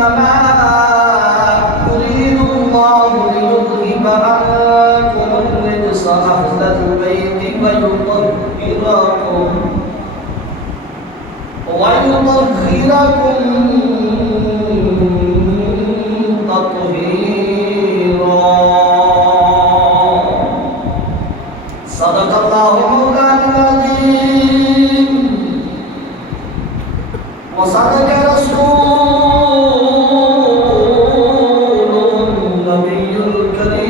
إنما يريد الله ليذهب عنكم الرجس أهل البيت ويطهركم تطهيرا. صدق الله مولانا العظيم وصدق رسوله النبي الكريم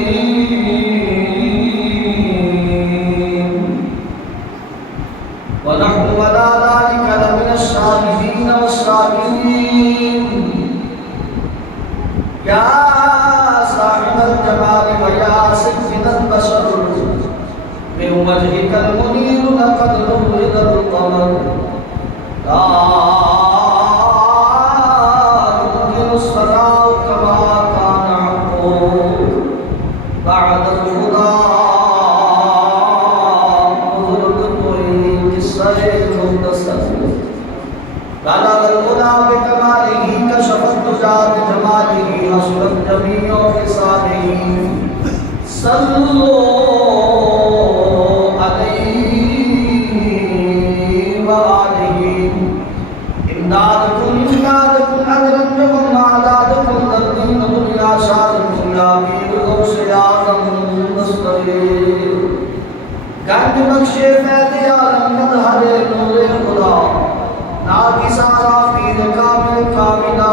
ونحن على ذلك لمن الشاهدين والشاكرين. يا صاحب الجمال ويا سيد البشر من وجهك المنير لقد نور القمر لا يمكن الصلاة كما كان حقه بعد الهدى بلغ الهدى بكماله كشف الدجى بجماله حسنت جميع خصاله. صلوا عليه وآله. إمدادكم أجركم أعدادكم تردين دنيا شادكم يا پیر غوث اعظم مستقیر گنج بخش فیض عالم مظہر نور خدا ناکی سارا پیر کامل کاملہ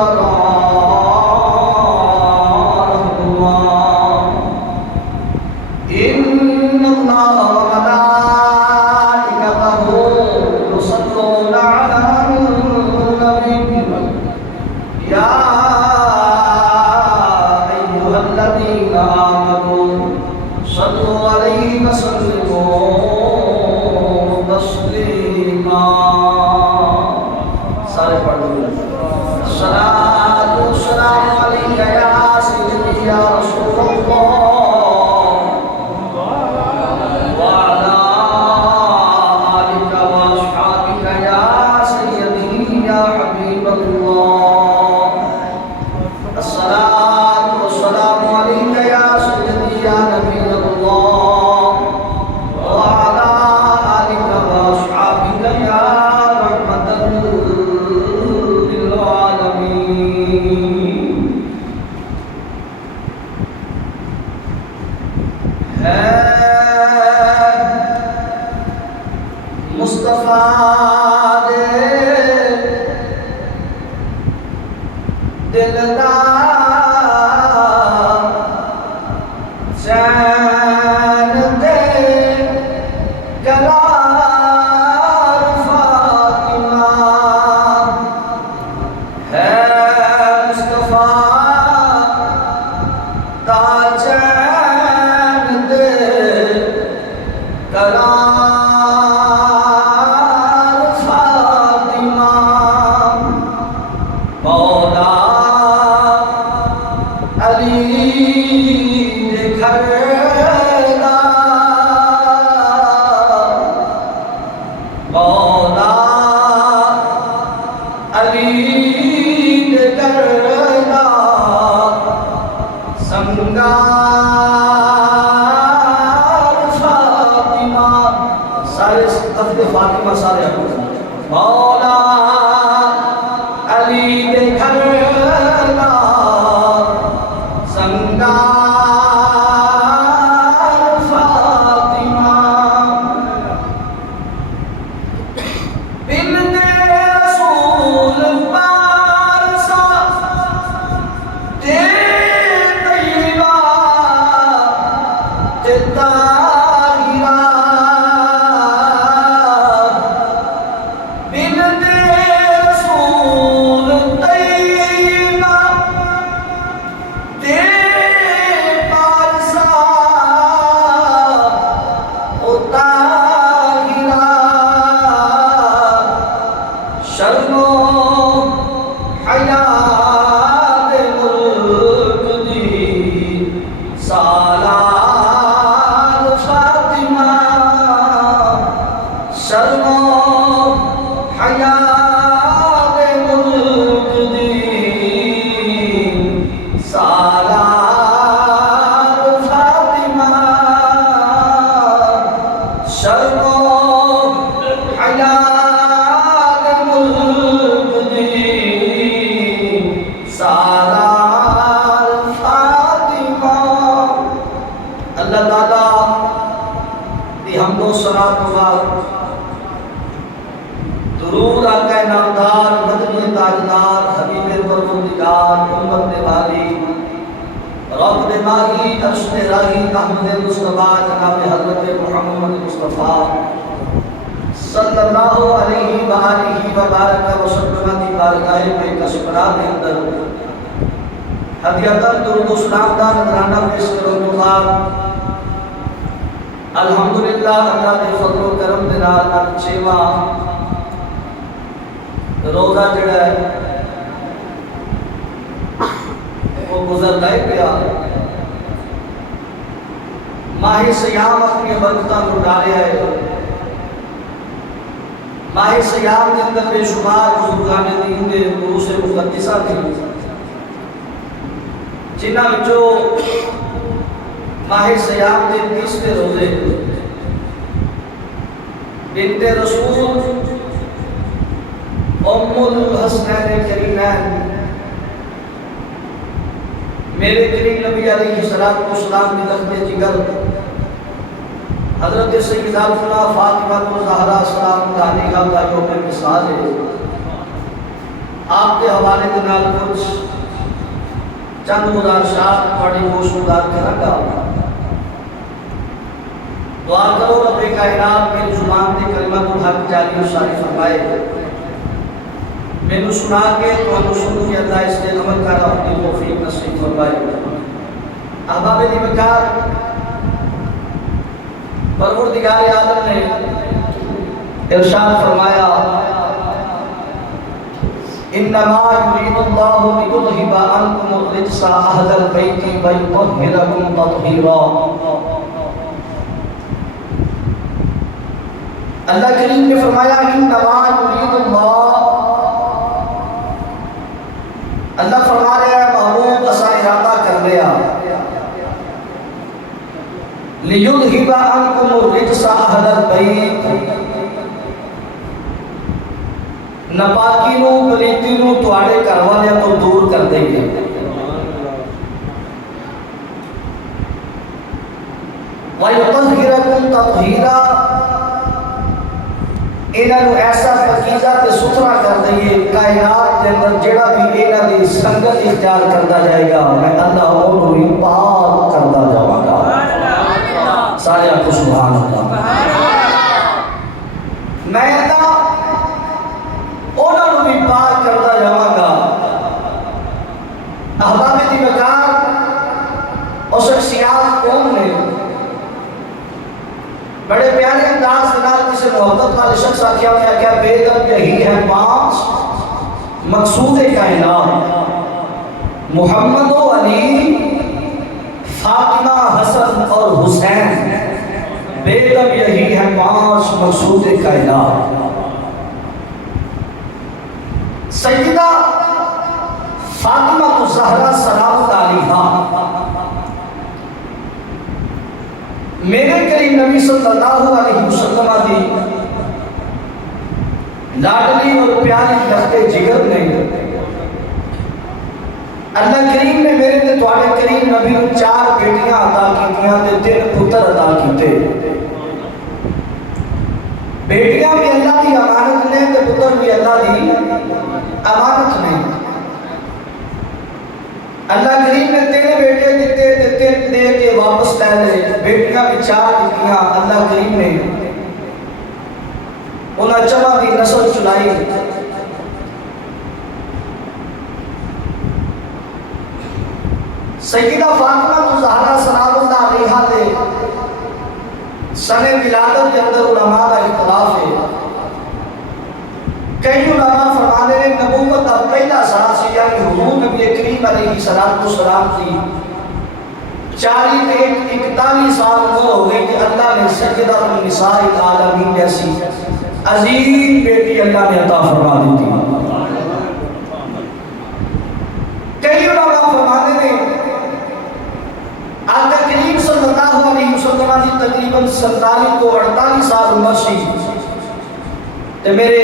إن الله وملائكته يصلون على النبي يا أيها الذين آمنوا صلوا عليه وسلموا تسليما. سارے پڑھ لو. الصلاة والسلام عليك يا سيدي يا رسول الله فاطمہ سارے مولا علی دے گھر دا سنگار فاطمہ بنت رسول پارسا تے طیبہ تے درود آقا نامدار مدنی تاجدار حبیب پروردگار امت والی رب ماہی عرش راہی احمد مصطفیٰ جناب حضرت محمد مصطفیٰ صلی اللہ علیہ وآلہ وبارک وسلم دی بارگاہ پہ کشمرہ کے اندر ہدیتاً درود و سلام دا نظرانہ پیش کرو مقام الحمدللہ اللہ دے فضل و کرم دے نال چھواں روزہ جڑا ہے وہ گزرتا ہے پیا ماہ سیام اپنی برکتاں کو ڈالیا ہے ماہ سیام کے اندر بے شمار بزرگان دین دے دروس مقدسہ تھی جنہاں وچوں ماہ سیام کے 30 روزے بنت رسول ام الحسنین کریمین میرے کریم نبی علیہ السلام کی دخت جگر حضرت سیدہ فاطمہ الزہرا سلام اللہ علیہا کا یوم مثال ہے آپ کے حوالے کے نال کچھ چند مدارشات پڑھی گوش مدار کرنگا دعا کرو رب کائنات میری زبان دے کلمت الحق جاری و شاری فرمائے میں نے سنا کے تو ہم سنو کہ اللہ اس کے عمل کا اپنی توفیق نصیب فرمائے احباب دی بکار پروردگار عالم نے ارشاد فرمایا انما یرید اللہ لیذھب عنکم الرجس اہل البیت ویطہرکم تطہیرا اللہ کریم نے فرمایا انما یرید اللہ فرما رہا ہے محبوب اسا ارادہ کر لیا لیذھب عنکم الرجس اہل البیت نپاکی نو پلیتی نو تواڑے کروالیا تو دور کر دیں گے وَيُطَهِّرَكُمْ تَطْهِيرًا انہاں نو ایسا پکیزہ تے ستھرا کر دئیے کائنات کے اندر جڑا بھی انہاں دی سنگت اختیار کرتا جائے گا میں اللہ انہوں بھی پاک کرتا جاؤں گا سارے آپ کو سبحان اللہ میں اللہ انہوں بھی پاک کرتا جاؤں گا احباب دی بکار اور شخصیات کون نے بڑے پیارے انداز کے نال کسی محبت والے شخص آکیا ہویا کیا بیگم یہی ہے 5 مقصود کائنات محمد و علی فاطمہ حسن اور حسین بیگم یہی ہے 5 مقصود کائنات سیدہ فاطمہ الزہرا سلام علیہا میرے کریم نبی صلی اللہ علیہ وسلم دی لاڈلی اور پیاری دخت جگر نے اللہ کریم نے میرے تے تواڈے کریم نبی کو 4 بیٹیاں عطا کیتیاں تے 3 پتر عطا کیتے بیٹیاں بھی اللہ دی امانت نے تے پتر بھی اللہ دی امانت نے اللہ کریم نے 3 بیٹے دیتے تے 3 دے کے واپس لے لے بیٹیاں بھی 4 دیتیاں اللہ کریم نے انہاں چما دی نسل چلائی سیدہ فاطمہ الزہرا سلام اللہ علیہا دے سن ولادت کے اندر علماء کا اختلاف ہے کئی علماء فرمانے نے نبوت کا پہلا سال سی یعنی حضور نبی کریم علیہ السلام کی 41 سال عمر ہو گئی کہ اللہ نے سیدہ النساء العالمین جیسی عظیم بیٹی اللہ نے عطا فرما دی تھی کئی علماء فرمانے نے آقا کریم صلی اللہ علیہ وسلم کی تقریباً 47 کو 48 سال عمر سی کہ میرے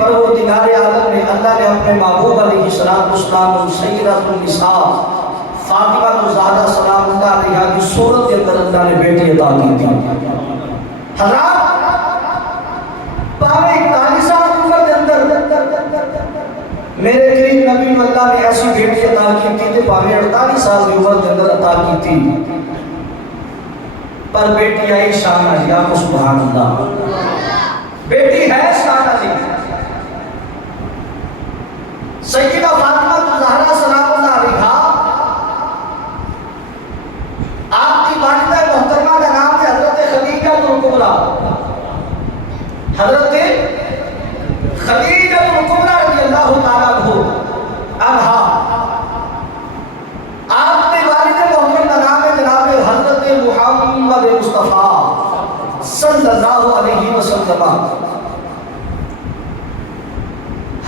پروردگار عالم نے اللہ نے اپنے محبوب علیہ السلام سیدہ النساء فاطمہ الزہرا سلام اللہ علیہا کی صورت کے اندر اللہ نے بیٹی عطا کی تھی حضرات 41 سال عمر کے اندر میرے کریم نبی اللہ نے ایسی بیٹی عطا کی تھی کہ پاویں 48 سال کی عمر کے اندر عطا کی تھی، پر بیٹی آئی شان علی، آپ کو سبحان اللہ، بیٹی ہے شان علی۔ سیدہ فاطمہ زہرا سلام اللہ علیہا، آپ کی والدہ محترمہ کا نام ہے حضرت خدیجہ الکبریٰ، حضرت خدیجہ الکبریٰ رضی اللہ تعالیٰ عنہا۔ آپ کے والد محترم کا نام ہے جناب حضرت محمد مصطفیٰ صلی اللہ علیہ وسلم۔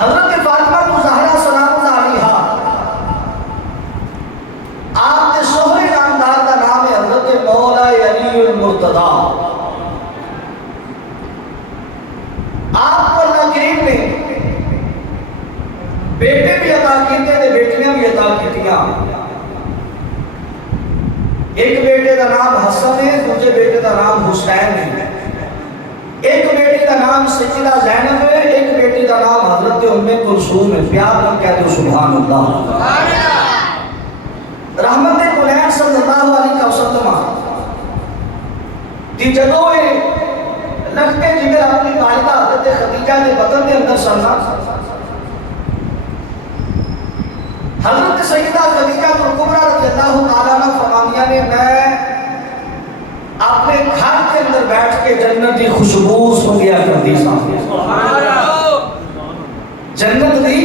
حضرت فاطمہ زہرا سلام اللہ علیہا، آپ کے شوہر نامدار کا نام ہے حضرت مولا علی المرتضیٰ۔ آپ کو اللہ کریم نے بیٹے بھی عطا کیتے تھے، بیٹیاں بھی عطا کیتیاں۔ ایک بیٹے کا نام حسن ہے، دوسرے بیٹے کا نام حسین ہے، ایک بیٹی کا نام سیدہ زینب ہے، ایک بیٹی کا نام حضرت ام کلثوم ہے۔ پیار نہ کہتے ہو سبحان اللہ۔ رحمت کلین صلی اللہ علیہ وسلم دی جدو لکھتے جگر اپنی والدہ حضرت خدیجہ کے بدن کے اندر سننا، حضرت سیدہ خدیجہ الکبریٰ رضی اللہ تعالیٰ عنہ فرمانیاں نے میں اپنے گھر کے اندر بیٹھ کے جنت کی خوشبو سن گیا کرتی سا، جنت کی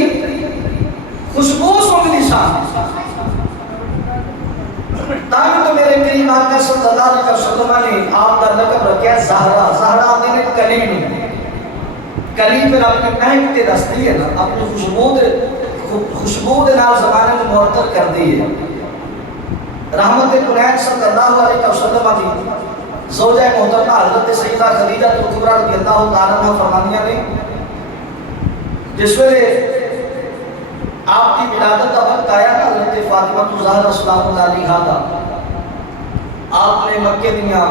خوشبو سن لی سا۔ تاکہ تو میرے کریم آقا صلی اللہ علیہ وسلم نے آپ کا لقب رکھا زہرا، زہرا آنے نے کلیم، کلیم پھر اپنی مہکتے دستی ہے نا، اپنی خوشبو دے نال زمانے میں معطر کر دی ہے۔ رحمت کلین صلی اللہ علیہ وسلم کی زوجہ محترمہ حضرت سیدہ خدیجہ الکبریٰ رضی اللہ تعالیٰ عنہ فرمانیاں نے جس ویلے آپ کی ولادت کا وقت آیا نا حضرت فاطمہ زہرا سلام اللہ علیہا کا، آپ نے مکے دیا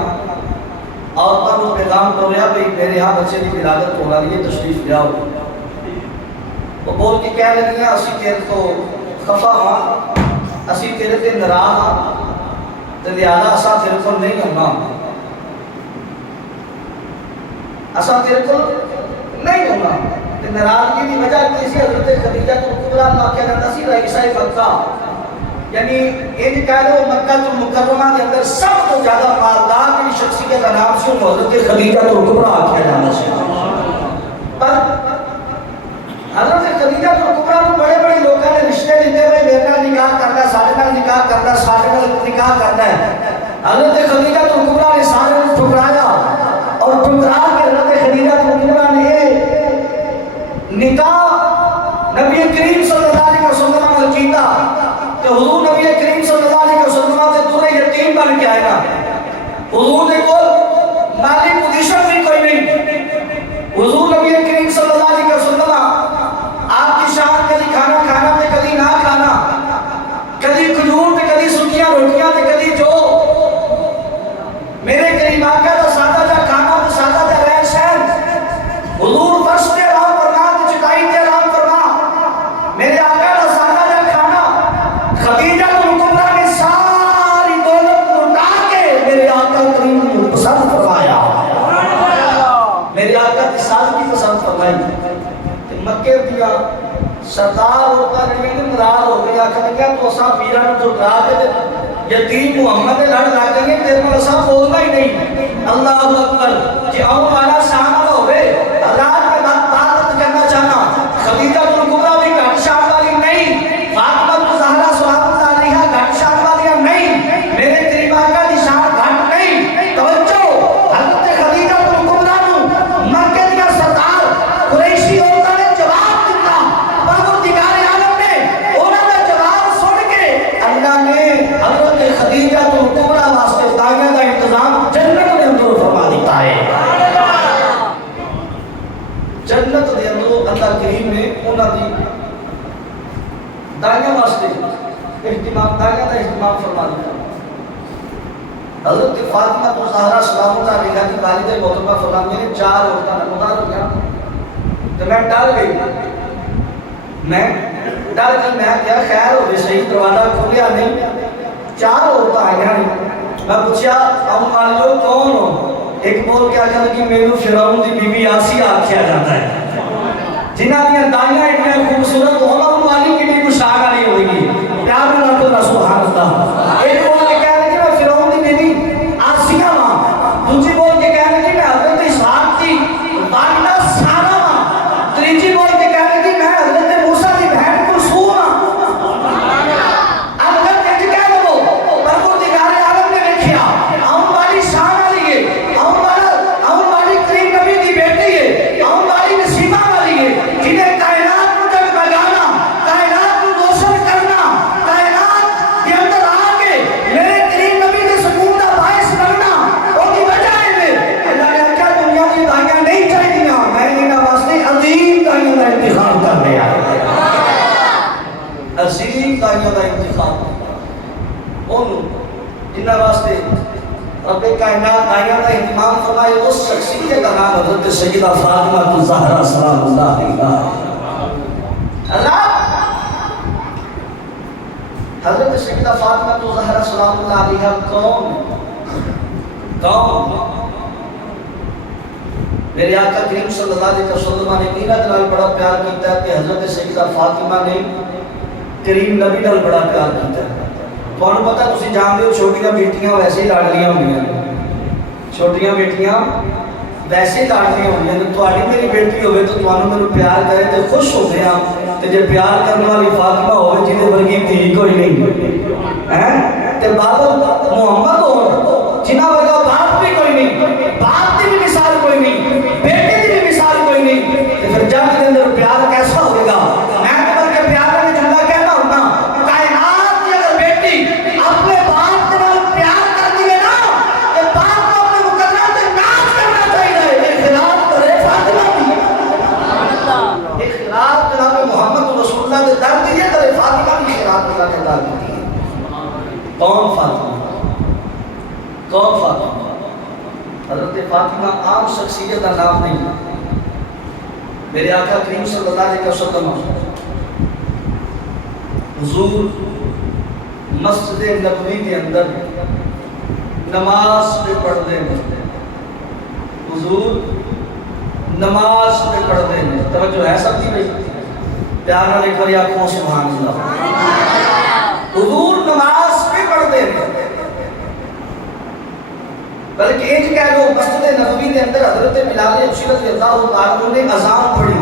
عورتوں کو پیغام دوریا بھئی میرے ہاں بچے کی ولادت ہو رہی ہے، تشریف لے آؤ۔ وہ بول کے کہہ لگی ہیں اسی تیرے تو خفا ہاں، اسی تیرے تے ناراض ہاں، تے لہذا اساں تیرے کو نہیں ہونا، اساں تیرے کو نہیں ہونا۔ ناراضگی کی وجہ کسی حضرت خدیجہ الکبریٰ نے کیا جاتا سی رئیسہ مکہ، یعنی ان کہہ لو مکہ المکرمہ کے اندر سب تو زیادہ مالدار کی شخصیت کا نام سے حضرت خدیجہ الکبریٰ کیا جاتا سی۔ پر حضرت خدیجہ الکبریٰ کو بڑے بڑے لوگوں نے رشتے دیتے ہوئے میرے نال نکاح کرنا ہے، سارے نال نکاح کرنا ہے، سارے نال نکاح کرنا ہے۔ حضرت خدیجہ الکبریٰ نے سارے کو ٹھکرایا اور ٹھکرا کے حضرت خدیجہ الکبریٰ نے نکاح نبی کریم صلی اللہ علیہ وسلم نے کیتا کہ حضور نبی کریم صلی اللہ علیہ وسلم سے دور یتیم بن کے آئے گا۔ حضور نے کوئی مالی پوزیشن بھی کوئی نہیں، حضور نبی کریم صلی اللہ علیہ وسلم آپ کی شان کدی کھانا کھانا تے کدی نہ کھانا، کدی کھجور تے کدی سکیاں روٹیاں تے کدی جو، میرے کریم آقا دا سادہ جا کھانا تے سادہ جا رہن سہن، حضور فرش تے آرام فرما تے چٹائی تے آرام فرما، میرے آقا دا سادہ جا کھانا خدیجہ الکبریٰ نے ساری دولت لٹا کے میرے آقا کریم کو پسند فرمایا، میرے آقا کی سادگی پسند فرمائی۔ مکے دیا سردار ہوتا رہی ناراض ہو گیا، کہتے کیا تو اساں پیرا نے ٹھکرا کے یتیم محمد لڑ لا گئے، تیرے کو اساں بولنا ہی نہیں۔ اللہ اکبر جی آؤں والا شان والا ہوئے رات میں بات کرنا چاہنا، خدیجہ الکبریٰ بھی گھٹ شان والی نہیں، فاطمہ زہرا سلام اللہ علیہا گھٹ شان والی نہیں، میرے قریب آقا دی شان گھٹ نہیں۔ توجہ حضرت خدیجہ الکبریٰ نو مکے دیا سردار قریشی ہوتا نے جواب دیتا، پروردگار عالم نے انہوں نے جواب سن کے اللہ نے حضرت خدیجہ الکبریٰ واسطے دائیاں کا انتظام جنت نے اندر فرما دیتا ہے۔ جنت دے اندر اللہ کریم نے انہوں دی دائیاں واسطے اہتمام، دائیاں کا اہتمام فرما دیتا۔ حضرت فاطمہ زہرا سلام اللہ علیہا کی والد محترمہ فرماتی ہیں 4 عورتوں نے مدار ہو گیا تو میں ڈر گئی، میں ڈر کر میں کیا خیر ہوئے صحیح دروازہ کھولیا نہیں، 4 عورتیں آئی ہیں، میں پوچھا ام والیو کون ہو؟ ایک بول کے آخر لگی میرے فرعون دی بیوی آسیہ آکھیا جاتا ہے، جنہ دیا دائیاں اتنی خوبصورت ہونا ام والی کی بھی کچھ آگا نہیں ہوئے گی، پیار میں رب اللہ سبحانہ اللہ۔ ایک بول کے کہہ لگی میں فرعون دی بیوی آسیہ ماں، دوسری بول کے کہہ لگی میں حضرت اسحاق کی والدہ سارہ ماں، تیسری بول کے کہہ لگی میں حضرت موسیٰ کی بہن کلثوم ماں۔ اب اگر دیکھ کہہ لو پروردگار عالم نے دیکھیا ام والی شان والی ہے، ام والی کریم نبی کی بیٹی ہے، ام والی نصیبہ والی ہے، جنہیں کائنات کو جب بگانا، کائنات کو روشن کرنا، کائنات کے اندر آگے میرے کریم نبی کے سکون کا باعث بننا، وہ کی وجہ ہے اللہ نے کہا دنیا کی دائیاں نہیں چاہیے، میں انہاں واسطے عظیم دائیاں کا انتخاب کر لیا، عظیم دائیاں کا انتخاب انہوں جنہاں واسطے رب کائنات دائیاں کا اہتمام فرمائے، اس شخصیت کا نام حضرت سیدہ فاطمہ الزہرا سلام اللہ علیہا۔ حضرت سیدہ فاطمہ الزہرا سلام اللہ علیہا کون؟ میرے آقا کریم صلی اللہ علیہ وسلم نے انہاں نال بڑا پیار کیتا ہے کہ حضرت سیدہ فاطمہ نے کریم نبی نال بڑا پیار کیتا ہے۔ تمہیں پتہ تسی جانتے ہو چھوٹیاں بیٹیاں ویسے ہی لاڈلیاں ہوندیاں، چھوٹیاں بیٹیاں ویسے ہی لاڈلیاں ہوندیاں، تو تہاڈی میری بیٹی ہوئے تو تانوں مینوں پیار کرے تے خوش ہو گیا، تے جے پیار کرنے والی فاطمہ ہوئے جہدے ورگی دھی کوئی نہیں ہیں تے بابا محمد ہو جنہاں ورگا باپ بھی کوئی نہیں، باپ دی بھی مثال کوئی نہیں، بیٹے دی بھی مثال کوئی نہیں، تے پھر جنگ کے اندر پیار کیسا ہوئے گا؟ میں تو بلکہ پیار میں جھنڈا کہنا ہونا کائنات کی اگر بیٹی اپنے باپ کے نال پیار کر دیے نا کہ باپ کو اپنے مقدرات سے ناز کرنا چاہیے، اخلاص کرے فاطمہ کی، اخلاص جناب محمد رسول اللہ کے در دیئے کرے فاطمہ کی، اخلاص اللہ کے در دیئے۔ کون فاطمہ؟ کون فاطمہ؟ حضرت فاطمہ عام شخصیت کا نام نہیں، میرے آقا کریم صلی اللہ علیہ وسلم حضور مسجد نبوی کے اندر نماز پہ پڑھتے ہیں، حضور نماز پہ پڑھتے ہیں، توجہ ہے سب کی بھئی پیار نال ایک بار آنکھوں سبحان اللہ، حضور نماز پہ پڑھتے ہیں، بلکہ ایک کہہ لو مسجد نبوی کے اندر حضرت بلال حبشی رضی اللہ تعالیٰ نے اذان پڑھی،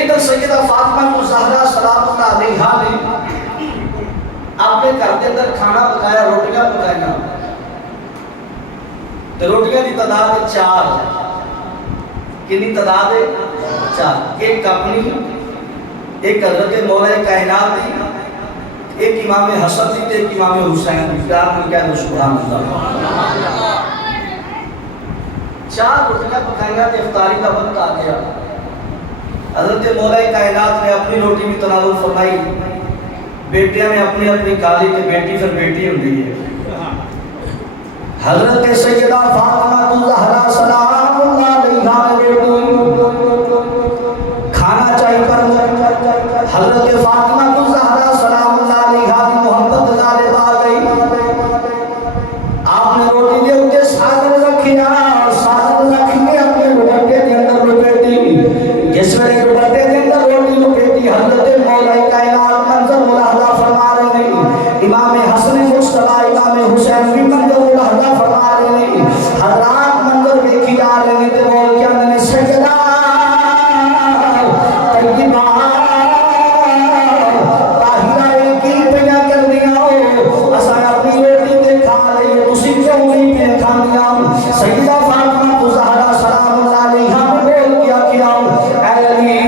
ادھر سیدہ فاطمہ الزہرا سلام اللہ علیہا نے اپنے گھر کے اندر کھانا پکایا، روٹیاں پکائیاں، تو روٹیاں کی تعداد 4، کتنی تعداد ہے؟ 4، ایک اپنی، ایک حضرت مولا کائنات دی، ایک امام حسن دی تے ایک امام حسین دی، پیار میں کہہ دو سبحان اللہ۔ 4 روٹیاں پکائیاں تے افطاری کا وقت آ گیا، حضرت مولا کائنات نے اپنی روٹی بھی تناول فرمائی، بیٹیاں نے اپنی اپنی کالی تے بیٹی پھر بیٹی ہوندی ہے، حضرت سیدہ فاطمہ الزہرا سلام اللہ علیہا نے کھانا چاہی پر حضرت فاطمہ الزہرا سلام اللہ علیہا کی محبت غالب آ گئی، آپ نے روٹی دے اٹھے ساگر رکھیا، ساگر رکھنے اپنے دوپٹے کے اندر لپیٹی، جس میں دوپٹے کے اندر روٹی لپیٹی، حضرت مولا کائنات منظر ملاحظہ فرما رہے ہیں، امام حسن مصطفیٰ امام حسین بھی منظر ملاحظہ فرما رہے ہیں، حضرات منظر دیکھی جا رہے ہیں، تے بول کے اندر سجدہ طیبہ طاہرہ ایک ہی پیا کر دیا ہو، اساں اپنی روٹی تے کھا لئے، تسی کیوں نہیں پہ کھا دیا؟ سیدہ فاطمہ الزہرا سلام اللہ علیہا نے بول کیا اے علی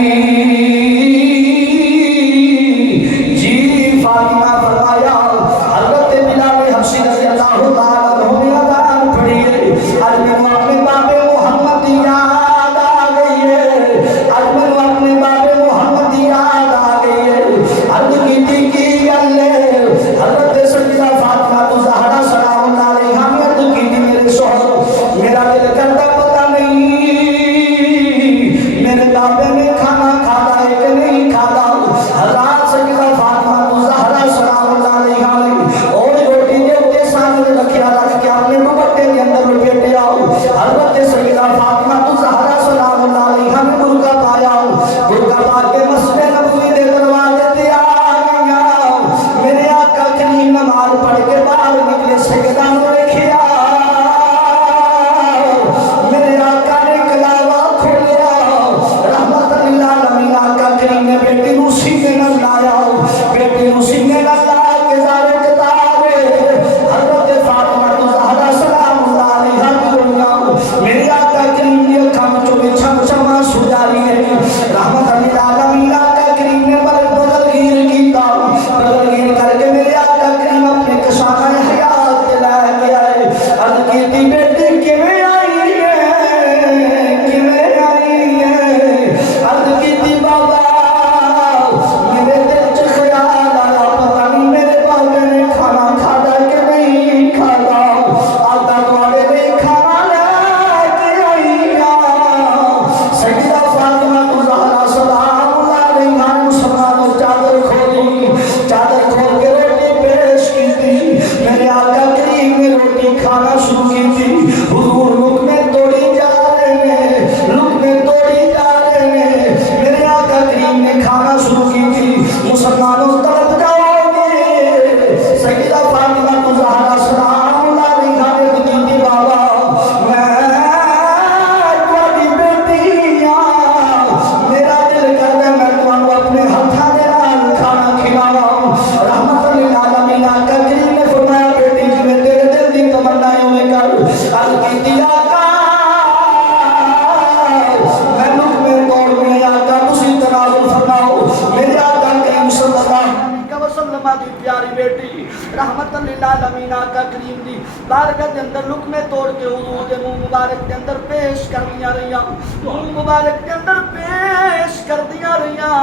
نازل فرماؤ میرے آقا کریم صلی اللہ علیہ وسلم دی پیاری بیٹی رحمت للعالمین آقا کریم دی بارگاہ دے اندر لقمے توڑ کے حضور دے منہ مبارک دے اندر پیش کر دیا رہیاں منہ مبارک دے اندر پیش کر دیا رہیاں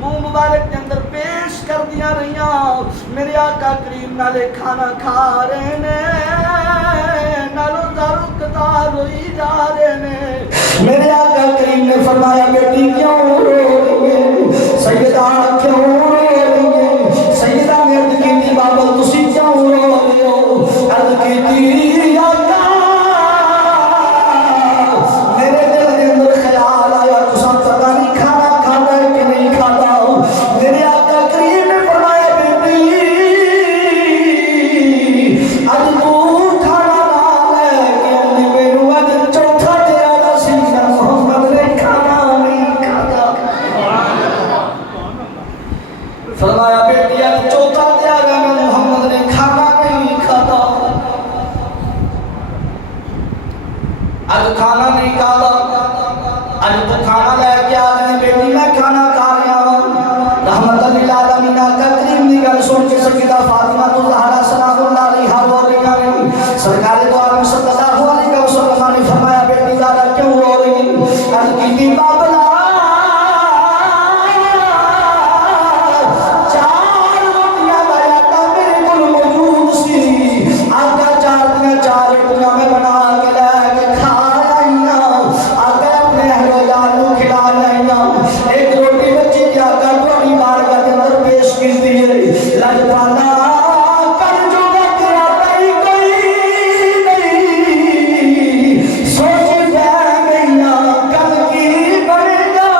منہ مبارک دے اندر پیش کر دیا رہیاں میرے آقا کریم نالے کھانا کھا رہے نے نالو دارکتا روئی جا رہے نے میرے آقا کریم نے فرمایا بیٹی کیوں رو رہی ہے سیدہ کیوں رو رہی ہے سیدہ نے عرض کی تھی بابا تسی کیوں رو رہے ہو عرض کی تھی آقا میرے دل کے اندر خیال آیا تسا پتہ نہیں کھانا کھاتا ہے کہ نہیں کھاتا میرے آقا کریم نے فرمایا بیٹی آج تو کھانا نہ لے کے انہیں میرے آج چوتھا تیرا سیدھا محمد نے کھانا نہیں کھاتا فرمایا بیٹی آج چوتھا تیرا محمد نے کھانا نہیں کھاتا آج کھانا نہیں کھاتا آج تو کھانا لے کے آ گئے بیٹی میں کھانا کھا رہا ہوں رحمت للعالمین آقا کریم دی گل سن کے سیدہ فاطمہ الزہرا سلام اللہ علیہا رو رہی ہیں سرکار دو عالم صلی اللہ علیہ وسلم نے فرمایا بیٹی زارا کیوں رو رہی عرض کی تھی بابلا چار روٹیاں لایا تھا میرے کل موجود سی آقا چار روٹیاں میں بنا کے لے کے کھا لائیاں آقا اپنے اہل و یار کو کھلا لائیاں ایک روٹی بچی کی آقا توڑی بارگاہ کے اندر پیش کی دیئے لجپانا کر جو تیرا کئی کوئی نہیں سوچ بہ گئیاں کل کی بنے گا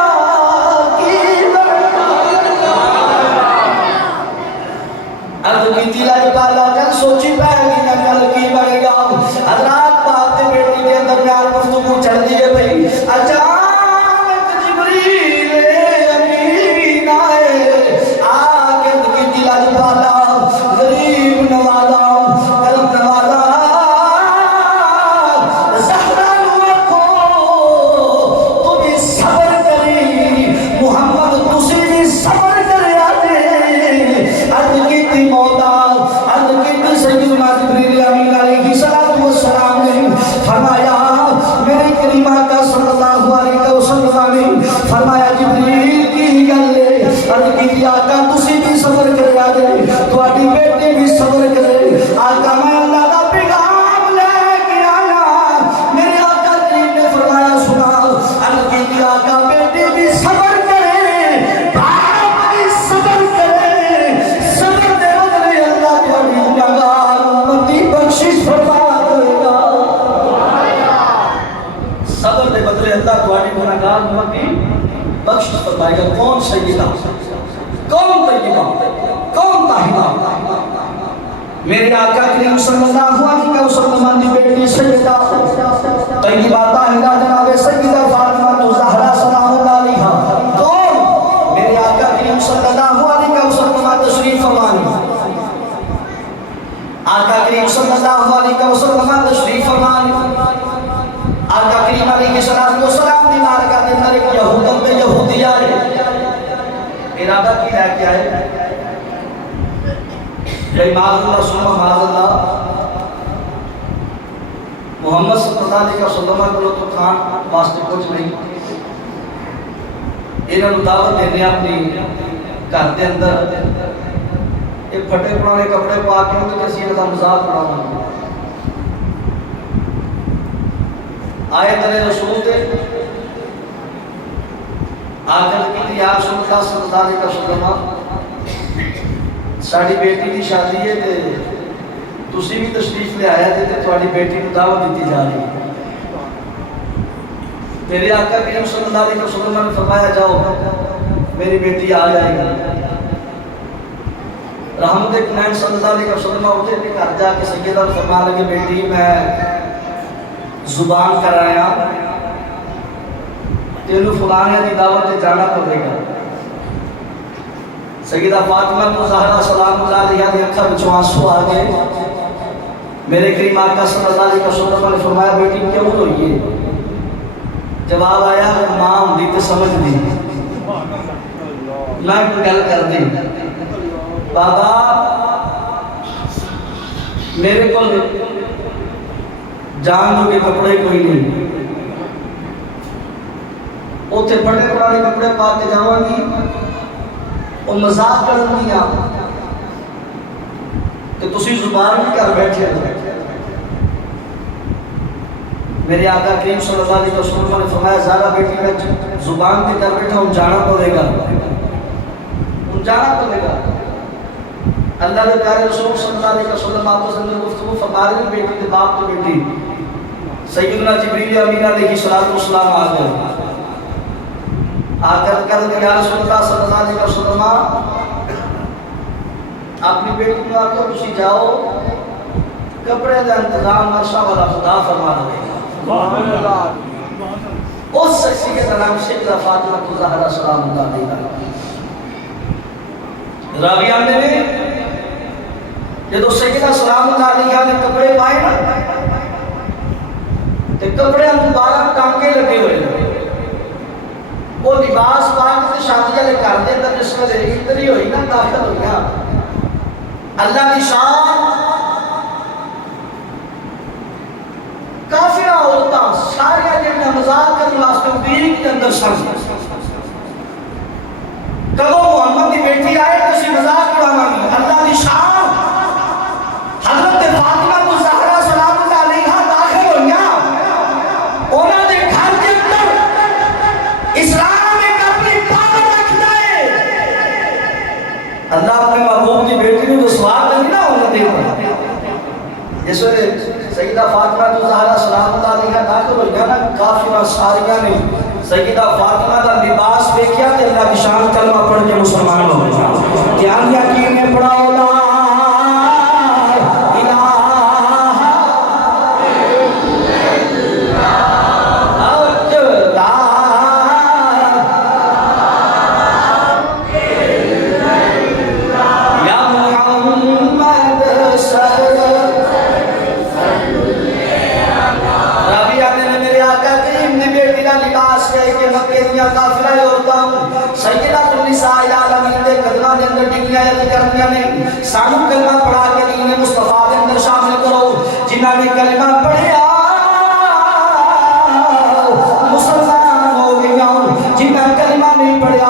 کی بنے گا عرض کی تھی لجپانا کل سوچی بہ گئیاں کل کی بنے گا حضرات بات بیٹی کے درمیان گفتگو چڑھ دیئے بھئی اچانک جبریل امین آئے آگے کی دل اجبالا غریب نوالا کرم نوالا زہرہ نوکو تو بھی صبر کری محمد تسی بھی صبر کرے آتے عرض کی تھی مولا عرض کی تھی سیدنا جبریل امین علیہ السلام نے فرمایا میرے کریم آقا صلی اللہ علیہ وسلم نے فرمایا جبریل کی گلے عرض کی آقا تسی بھی صبر کرے آجے تواڈی بیٹی بھی صبر کرے آقا میں اللہ دا پیغام لے کے آیا میرے آقا کریم نے فرمایا سنا عرض کی آقا بیٹی بھی صبر کرے باپ بھی صبر کرے صبر دے بدلے اللہ تواڈی گناہگار امت دی بخشش فرما دے گا صبر دے بدلے اللہ تواڈی گناہگار امت دی بخشش فرمائے گا کون سیدہ کون طیبہ کون طاہرہ میرے آقا کریم صلی اللہ علیہ وسلم دی بیٹی سیدہ طیبہ طاہرہ جناب سیدہ فاطمہ الزہرا سلام اللہ علیہا کون میرے آقا کریم صلی اللہ علیہ وسلم تشریف فرمائے آقا کریم صلی اللہ علیہ وسلم تشریف فرمائے آقا کریم علیہ السلام دی بارگاہ کے اندر ایک یہودن تے یہودی آئے ارادہ کی لے کے آئے کہ معاذ اللہ سنہ معاذ اللہ محمد صلی اللہ علیہ وسلم کو تو کھان واسطے کچھ نہیں انہوں نے دعوت دینے اپنی گھر دے اندر ایک پھٹے پرانے کپڑے پا کے ان کے سینے کا مزاق بڑھانا آئے ترے رسول دے آخر کی یا رسول اللہ صلی اللہ علیہ وسلم ساڑی بیٹی کی شادی ہے تسی بھی تشریف لے آیا تھے تواڈی بیٹی کو دعوت دیتی جا رہی ہے میرے آقا کریم صلی اللہ علیہ وسلم نے فرمایا جاؤ میری بیٹی آ جائے گی رحمت کنین صلی اللہ علیہ وسلم اٹھے کہ گھر جا کے سیدہ فرما لگے بیٹی میں زبان کر رہا تینو فلانے دی دعوت تے جانا پڑے گا سیدہ فاطمہ الزہرا سلام اللہ علیہا دی اکھاں وچوں آنسو آ گئے میرے کریم آقا صلی اللہ علیہ وسلم نے فرمایا بیٹی کیوں روئی ہے جواب آیا ماں ہوندی تے سمجھ دی میں کوئی گل کر دی بابا میرے کو جان کے کپڑے کوئی نہیں اوتھے بڑے پرانے کپڑے پا کے جاواں گی اور مذاق کرن گیا کہ تسی زبان بھی کر بیٹھے ہو میرے آقا کریم صلی اللہ علیہ وسلم نے فرمایا زارا بیٹی میں زبان پہ کر بیٹھا ہوں جانا پڑے گا ہوں جانا پڑے گا اللہ نے پیارے رسول صلی اللہ علیہ وسلم آپ سے گفتگو فرما رہے بیٹی کے باپ تو بیٹی سیدنا جبریل امین علیہ السلام آ گئے آ کر کہ یا رسول اللہ صلی اللہ علیہ وسلم اپنی بیٹی کو آ کر اسی جاؤ کپڑے کا انتظام عرشہ والا خدا فرما رہے اس شخصیت کا نام سیدہ فاطمہ زہرا سلام اللہ علیہا راوی آنے میں جب سیدہ سلام اللہ علیہا نے کپڑے پائے نا تو کپڑے دوبارہ ٹانکے لگے ہوئے وہ لباس پاک سے شادی والے کر دے اندر جس میں اتنی ہوئی نا داخل ہو گیا اللہ کی شان کافرہ عورتاں سارے جنہیں مزاق کرنے واسطے دین کے اندر سن کبو محمد کی بیٹی آئے تو اسی مزاق کرانا گی اللہ کی شان حضرت فاطمہ کو زہرا سلام اللہ علیہا داخل ہوئیا انہوں نے گھر کے اندر اسلام ایک اپنی پاور رکھنا ہے اللہ اپنے محبوب کی بیٹی نے رسوا کرنی نا انہوں نے دیکھا جس وقت سیدہ فاطمہ زہرا سلام اللہ علیہا داخل ہوئی نا کافرہ ساریہ نے سیدہ فاطمہ کا لباس دیکھیا کہ اللہ کی شان کلمہ پڑھ کے مسلمان ہو گیا دھیان یقین میں پڑھاؤ لا سانو کلمہ پڑھا کے دین مصطفیٰ کے اندر شامل کرو جنہاں نے کلمہ پڑھیا مسلمان ہو گیا جنہاں کلمہ نہیں پڑھیا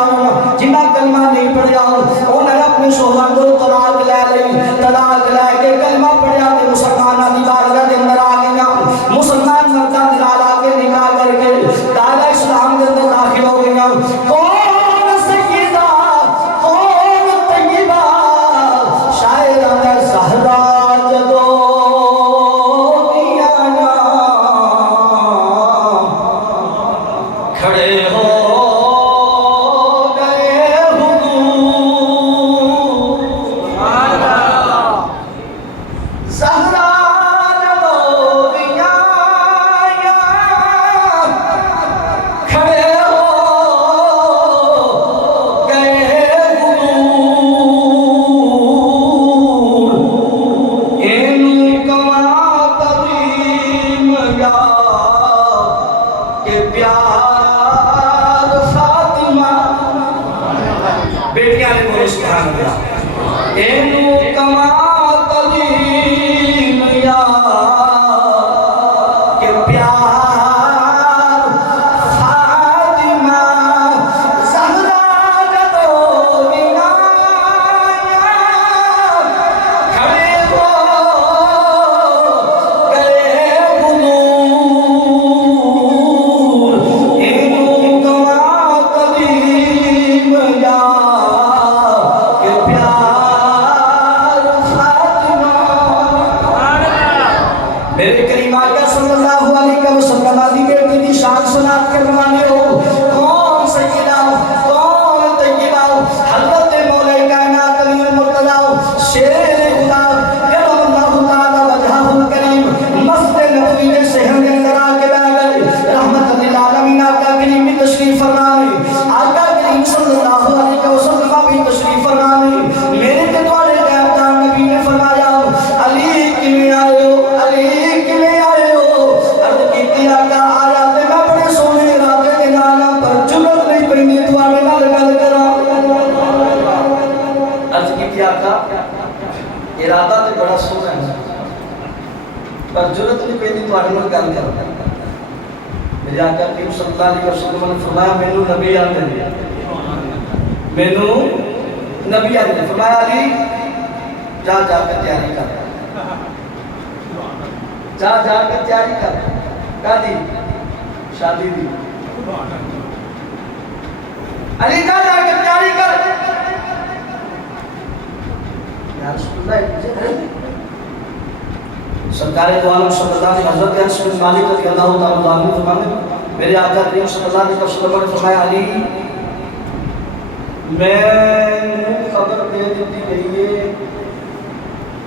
جنہاں کلمہ نہیں پڑھیا انہوں نے اپنے شوہر کو طلاق لے لی طلاق لے کے کلمہ پڑھیا کہ مسلمانہ دی بارگاہ کے اندر آ گیا مسلمان مردہ دلال آ کے نکاح کر کے دائرہ اسلام کے اندر داخل ہو گیا ارادہ تو بڑا سونا ہے پر ضرورت نہیں پہ تھوڑے نال گل کرنا. میرے آقا کریم صلی اللہ علیہ وسلم نے فرمایا مینوں نبی آتے ہیں, مینوں نبی آتے ہیں. فرمایا علی جا جا کے تیاری کر, جا جا کے تیاری کر. کادی شادی دی. علی جا جا کے تیاری کر. یا رسول اللہ سرکار دو عالم صلی اللہ علیہ حضرت انس بن مالک رضی اللہ تعالی عنہ فرماتے میرے آقا کریم صلی اللہ علیہ وسلم نے فرمایا علی میں خبر دے دیتی گئی ہے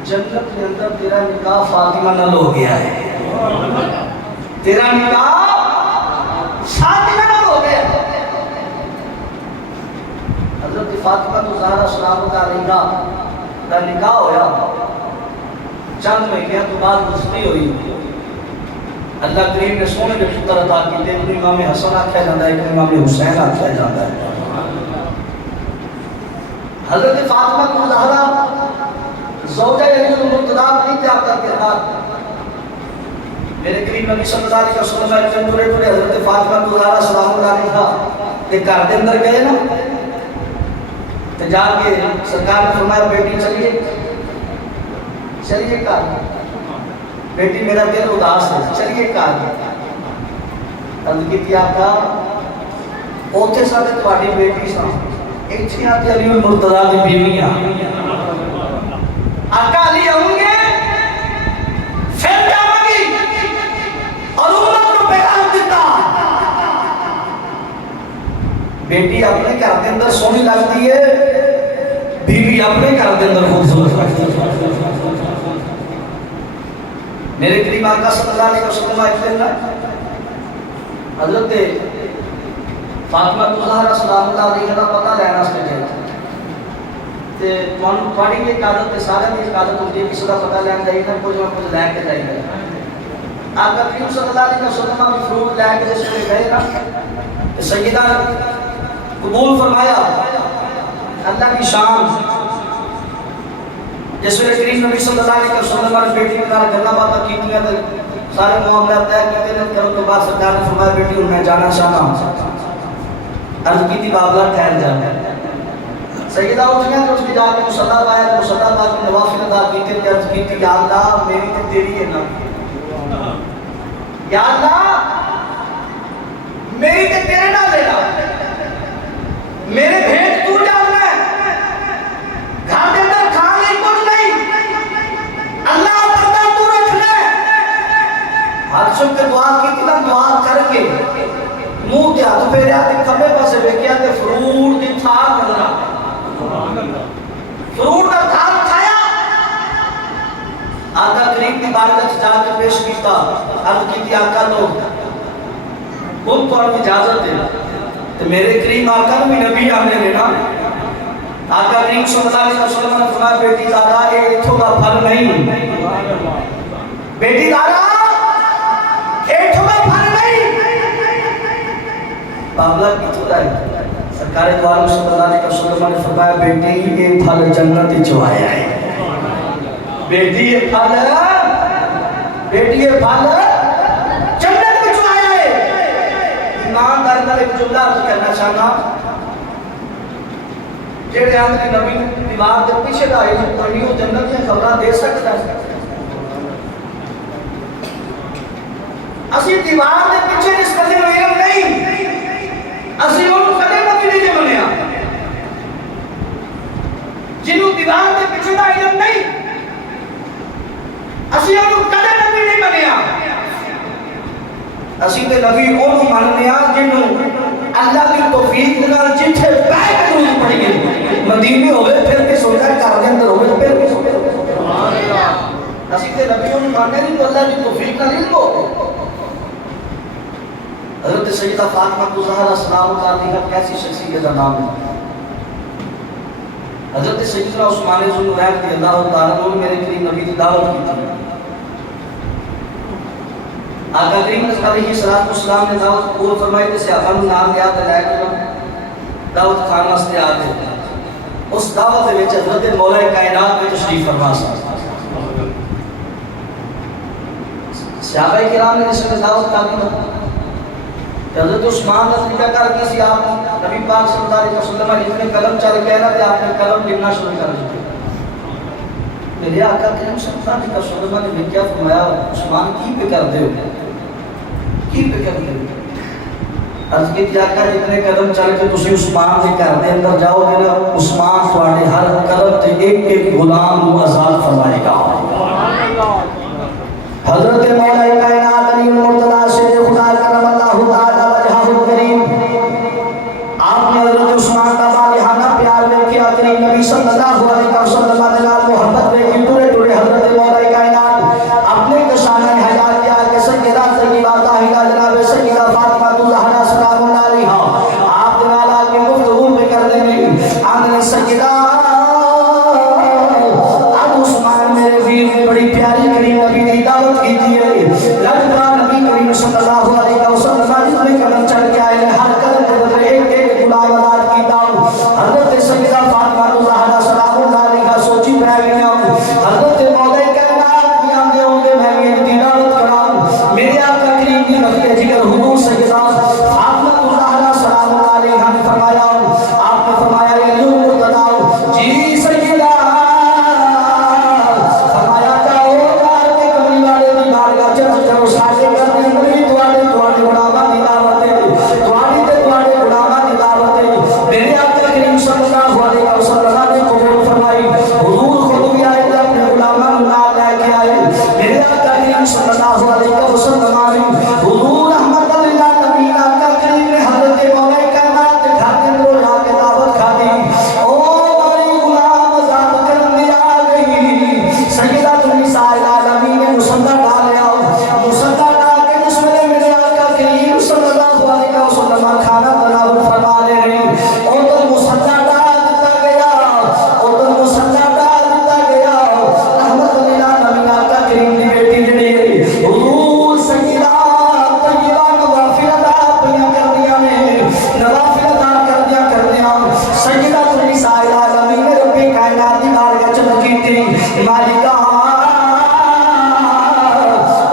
جنت کے اندر تیرا نکاح فاطمہ نال ہو گیا ہے. تیرا نکاح فاطمہ نال ہو گیا. حضرت فاطمہ تو زہرا سلام اللہ علیہا کا نکاح ہویا چند مہینے تو بعد گزری ہوئی. اللہ کریم نے سونے کے پتر عطا کیتے. ایک امام حسن آکھیا جاتا ہے, ایک امام حسین آکھیا جاتا ہے. حضرت فاطمہ کو زہرا زوجہ علی المرتضیٰ نہیں تھے آپ کا کردار. میرے کریم نبی صلی اللہ علیہ وسلم ایک دن ٹورے ٹورے حضرت فاطمہ کو زہرا سلام اللہ علیہا کے گھر کے اندر گئے نا تو جا کے سرکار نے فرمایا بیٹی چلیے چلیے کار, بیٹی میرا دل اداس ہے چلیے کار. عرض کی تھی آپ کا اوتھے ساتھ تواڈی بیٹی سا ایتھے آ کے علی المرتضیٰ دی بیویاں آقا علی آؤں گے پھر جاؤں گی اور امت کو پیغام دیتا. بیٹی اپنے گھر کے اندر سونی لگتی ہے, بیوی اپنے گھر کے اندر خوبصورت لگتی ہے. میرے کریم آقا صلی اللہ علیہ وسلم ایک دن حضرت فاطمہ زہرا سلام اللہ علیہا کا پتہ لینا سے گئے تے تھوڑی یہ عادت ہے سارے دی عادت ہوتی ہے کسی کا پتہ لین جائیے نا کچھ لے کے جائیے. آقا کریم صلی اللہ علیہ وسلم بھی فروٹ لے کے جس میں گئے نا سیدہ قبول فرمایا اللہ کی شان. جس ویلے کریم نبی صلی اللہ علیہ وسلم نے بیٹی کے نال گلاں باتاں کیتیاں تے سارے معاملات طے کیتے نے کرن تو بعد سرکار نے فرمایا بیٹی ہن میں جانا چاہنا ہوں. عرض کی تھی بابلا ٹھہر جا. سیدہ اٹھیاں تو اٹھ کے جا کے مصلی پایا تو مصلی پا کے نوافل ادا کیتے تے عرض کی تھی یا اللہ میری تے تیری ہے نا, یا اللہ میری تے تیرے نال لینا, میرے بھیج تو جاننا ہے. گھر کے اندر کھانے کچھ نہیں, اللہ بندہ تو رکھ لے. ہر شب کے دعا کی تھی دعا کر کے منہ تے ہاتھ پھیریا تے کھبے پاسے ویکھیا تے فروٹ دی تھال نظر آ گئی. فروٹ دا تھال کھایا. آقا کریم کی بارگاہ جا کے پیش کیتا. عرض کی تھی آقا تو خود تو اجازت ہے تو میرے کریم آقا بھی نبی آنے لینا. آقا کریم صلی اللہ علیہ وسلم نے فرمایا بیٹی زارا یہ اتھوں کا پھل نہیں, بیٹی زارا اتھوں کا پھل نہیں. بابلا کتوں کا ہے. سرکار دو عالم صلی اللہ علیہ وسلم نے فرمایا بیٹی یہ پھل جنت وچوں آیا ہے. بیٹی یہ پھل جنت وچوں آیا ہے. ایماندار نال ایک جملہ عرض کرنا چاہنا جیڑے آدمی نبی دیوار دے پیچھے دا علم کوئی وہ جنت کی خبراں دے سکتا ہے. اسی دیوار دے پیچھے جس کدے علم نہیں اسی ان کدے نبی نہیں بنیا. جنوں دیوار دے پیچھے دا علم نہیں اسی ان کدے نبی نہیں بنیا. اسی تے نبی اونوں مننے آ جنوں اللہ کی توفیق نال جتھے بیٹھ درود پڑھیے مدینے ہوئے پھر کے سوچا گھر کے اندر ہوئے پھر کے سوچا. اسی تے نبی اونوں ماننے نہیں تو اللہ کی توفیق نال علم ہو. حضرت سیدہ فاطمہ زہرا سلام اللہ علیہا کیسی شخصیت کا نام ہے. حضرت سیدنا عثمان ذو النورین رضی اللہ تعالیٰ عنہ میرے کریم نبی کی دعوت کی تھی. آقا کریم علیہ السلام نے دعوت قبول فرمائی تے صحابہ نو نام یاد لے کے دعوت کھان واسطے آ گئے. اس دعوت میں حضرت مولا کائنات میں تشریف فرما سکتا صحابہ کرام نے اس میں دعوت کا بھی حضرت عثمان نے کیا کر کسی آپ نبی پاک صلی اللہ علیہ وسلم جتنے قلم چل کے نا تے آپ نے قلم گرنا شروع کر دیا میرے آقا کریم صلی اللہ علیہ وسلم نے کیا فرمایا عثمان کی پہ کر دے کی پہ کر دے عرض کی آقا جتنے قدم چل کے تسی عثمان کے گھر دے اندر جاؤ گے نا عثمان تواڈے ہر قدم تے ایک ایک غلام کو آزاد فرمائے گا حضرت مولا کائنات علی المرتضی سے خدا کرم اللہ تعالی وجہہ الکریم آپ نے حضرت عثمان کا بالہانہ پیار دیکھے کریم نبی صلی اللہ علیہ وسلم نے محبت دیکھی پورے ٹورے حضرت مولا کائنات اپنے کشانہ حیات کیا کہ سیدہ طیبہ طاہرہ جناب سیدہ فاطمہ الزہرا سلام اللہ علیہا آپ والا کے گفتگو میں کر دیں گے آمن سیدہ اب عثمان میرے ویر نے بڑی پیاری کریم نبی نے دعوت کی تھی لگتا نبی کریم صلی اللہ علیہ وسلم جتنے قدم چل کے آئے ہر قدم کے بدلے ایک ایک غلام آزاد کی دعوت حضرت سیدہ فاطمہ الزہرا سلام اللہ علیہا سوچی بیٹھ گیا حضرت مولا کائنات کی آمدے ہوں گے میں ان کی دعوت کراؤں میرے آقا کریم کی نفی جگر حضور سیدہ فاطمہ الزہرا سلام اللہ علیہا نے فرمایا آپ نے فرمایا یہ لوگ متداؤ جی سیدہ فرمایا جاؤ دار کے کمری والے دی بارگاہ چلو ساجے کرنے اندر توڑے غلامہ دی دعوت ہے توڑے غلامہ دی دعوت ہے میرے آقا کریم صلی اللہ علیہ وسلم نے قبول فرمائی حضور خود بھی آئے اپنے غلامہ نال لے کے آئے میرے آقا کریم صلی اللہ علیہ وسلم نے حضور احمد اللہ نبی آقا کریم نے حضرت مولا کائنات کے گھر کے اندر آ کے دعوت کھا دی او بڑی غلام آزاد کرنے آ گئی سیدہ النساء العالمین نے مسندہ ڈالیا مسندہ ڈال کے جس میں میرے آقا کریم صلی اللہ علیہ وسلم کھانا بناؤ فرما دے رہی اور تو مسندہ ڈال دیتا گیا اور تو مسندہ ڈال دیتا گیا احمد اللہ نبی آقا کریم کی بیٹی جڑی ہے حضور سیدہ طیبہ نوافل ادا کر دیا میں نوافل ادا کر دیا سیدہ النساء العالمین نے رب کائنات کی بارگاہ چل کی تھی مالکہ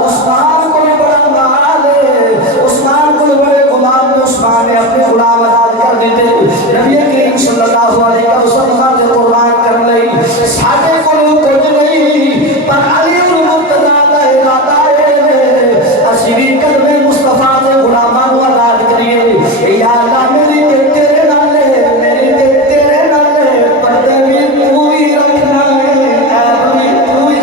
عثمان کو بڑا مال ہے عثمان کو بڑے غلام نے عثمان نے اپنے غلام آزاد کر دیتے نبی کریم صلی اللہ علیہ وسلم نے قربان کر لئی ساڈے کو کچھ نہیں پر علی المرتضی دا ارادہ ہے اسی بھی قدم مصطفیٰ دے غلاماں کو آزاد کریے یا اللہ میری تے تیرے نال میری تے تیرے نال پردے بھی تو ہی رکھنا ہے اے بھی تو ہی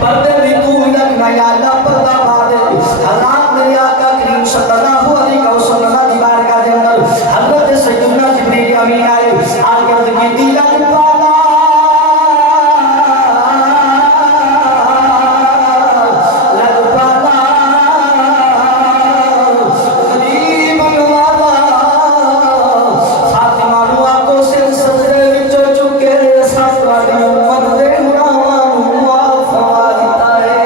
پردے بھی تو ہی رکھنا یا اللہ پردہ پا دے حضرات میرے آقا کریم صلی اللہ علیہ وسلم کی بارگاہ کے اندر حضرت سیدنا جبریل امین آئے آگے عرض کی تھی لگ پالا لگ پالا غریب نوالا فاطمہ نو آنکھوں سے سجدے وچوں چکے ساتھ والی امت دے گناہاں نو معاف فرما دیتا ہے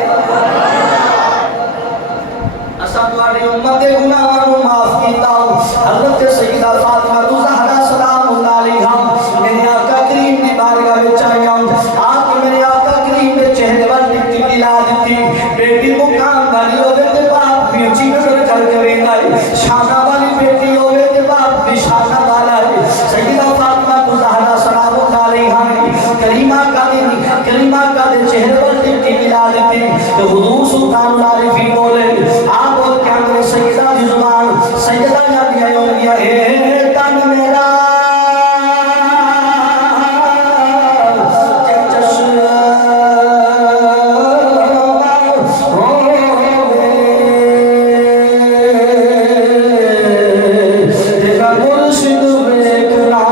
اساں تواڈی امت دے گناہاں نو معاف کیتا حضرت سیدہ فاطمہ الزہرا سلام اللہ علیہا میرے آقا کریم کی بارگاہ وچ آیا آپ میرے آقا کریم دے چہرے ول ٹکی ملا دیتی بیٹی مقام والی ہوے تے باپ بھی اونچی نظر کر کے ویندا ہے شانہ والی بیٹی ہوے تے باپ بھی شانہ والا ہے سیدہ فاطمہ الزہرا سلام اللہ علیہا کریمہ کا دے چہرے ول ٹکی ملا دیتی تو حضور سلطان العارفین بولے آپ اور کیا کرے سیدہ دی زبان سیدہ جانیا ہوگیا اے تن میرا تیرا مرشد دیکھنا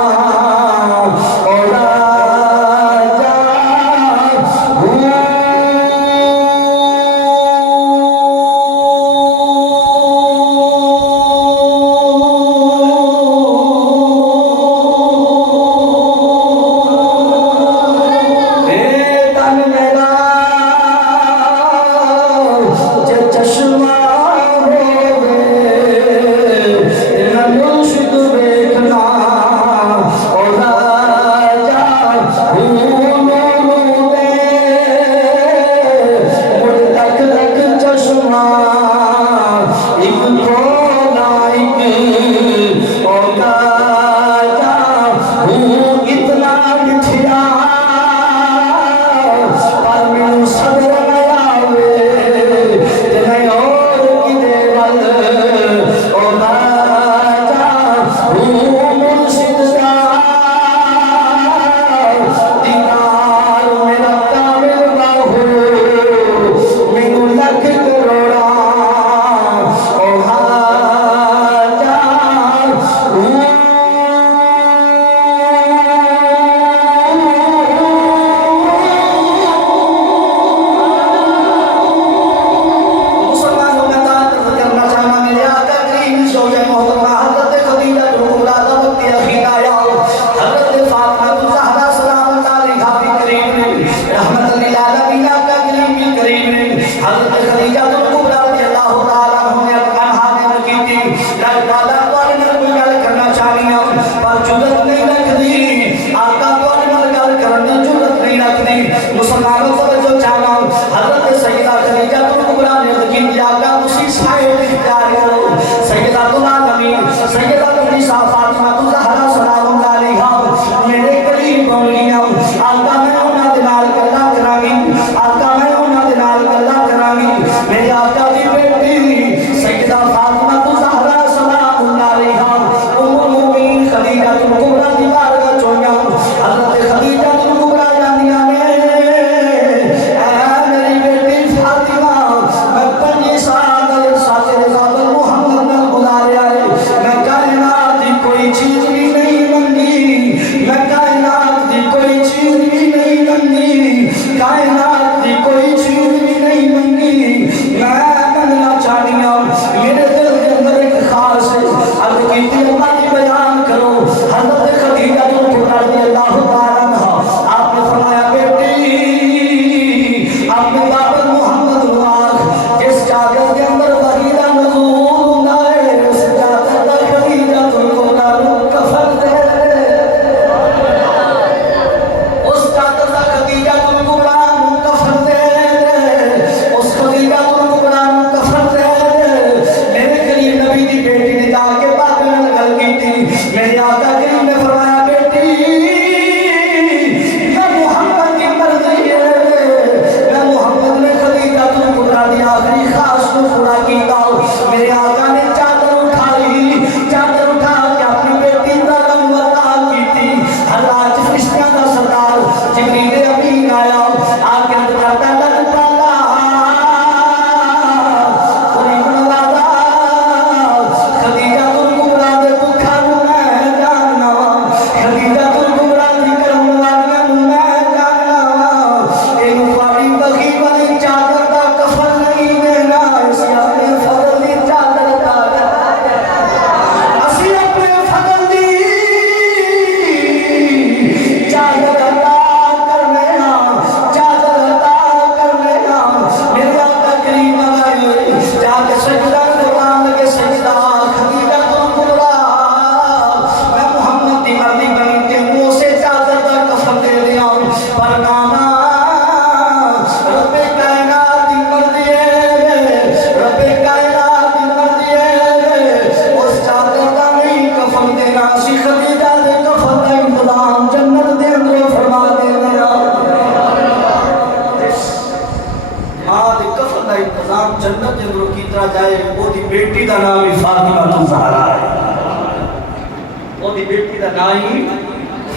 بنائی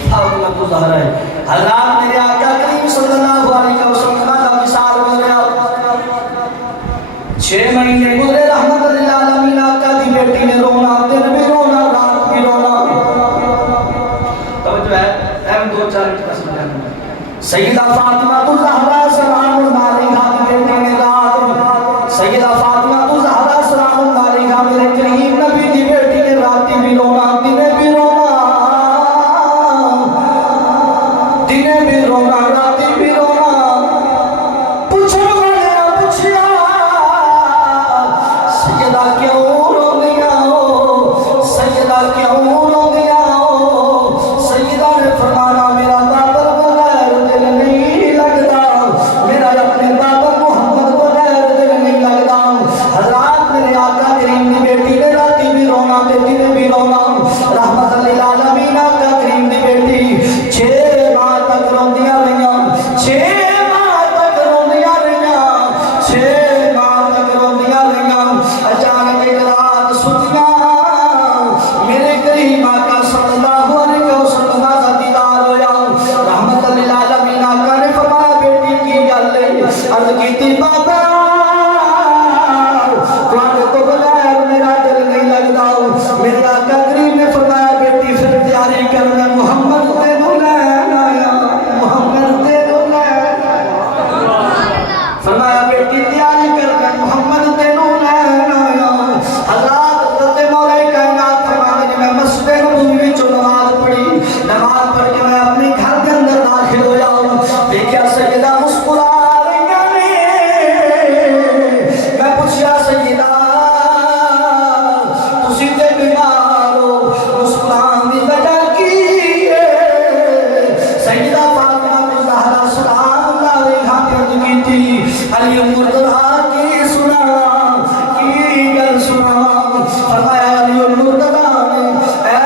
فاطمہ زہرا ہے۔ حضرات میرے آقا کریم صلی اللہ علیہ وسلم کا مثال گزریا، 6 مہینے گزرے رحمت للعالمین آقا دی بیٹی نے رونا، دن بھی رونا رات بھی رونا۔ توجہ ہے اہم 2-4 منٹ کا سمجھانا۔ سیدہ فاطمہ زہرا سلام اللہ علیہا کی بیٹی نے رات، سیدہ فاطمہ زہرا سلام اللہ علیہا میرے کریم نبی دی بیٹی نے رات بھی رونا دن بھی رونا، دن بھی رونا رات بھی رونا۔ پوچھو گیا پوچھیا سیدہ کیوں رو دیا ہو، سیدہ کیوں رو دیا ہو؟ سیدہ نے فرمایا میرا بابر بغیر دل نہیں لگتا، میرا اپنے بابر محمد بغیر دل نہیں لگتا۔ حضرات میرے آقا کریم دی بیٹی نے راتی بھی رونا تے دن بھی رونا، رحمت للعالمین آقا کریم دی بیٹی 6 ماہ تک روندیاں رہیاں، 6 ماہ تک روندیاں رہیاں، 6 ماہ تک روندیاں رہیاں۔ اچانک ایک رات ستیاں میرے کریم آقا صلی اللہ علیہ وسلم کا دیدار ہویا، رحمت للعالمین آقا نے فرمایا بیٹی کی گل ہے؟ عرض کی تھی بابا تواڈے تو بغیر میرا دل نہیں لگدا۔ میرے آقا کریم نے فرمایا بیٹی پھر تیاری کر میں محمد تینوں لین آیا، محمد تینوں لین آیا۔ فرمایا بیٹی تیاری کر میں محمد تینوں لین آیا۔ حضرات حضرت مولا کائنات فرمانے کہ میں مسجد نبوی وچوں نماز پڑھی، نماز پڑھ کے میں اپنے گھر کے اندر داخل ہویا، دیکھا سیدہ مسکرا رہی ہیں۔ میں پوچھا سیدہ تسی تے بیمار ہو، مسکران دی وجہ کی ہے؟ سیدہ فاطمہ زہرا سلام اللہ علیہا نے عرض کی تھی علی مرتضیٰ کی سنا کی گل سنا۔ فرمایا علی مرتضیٰ نے اے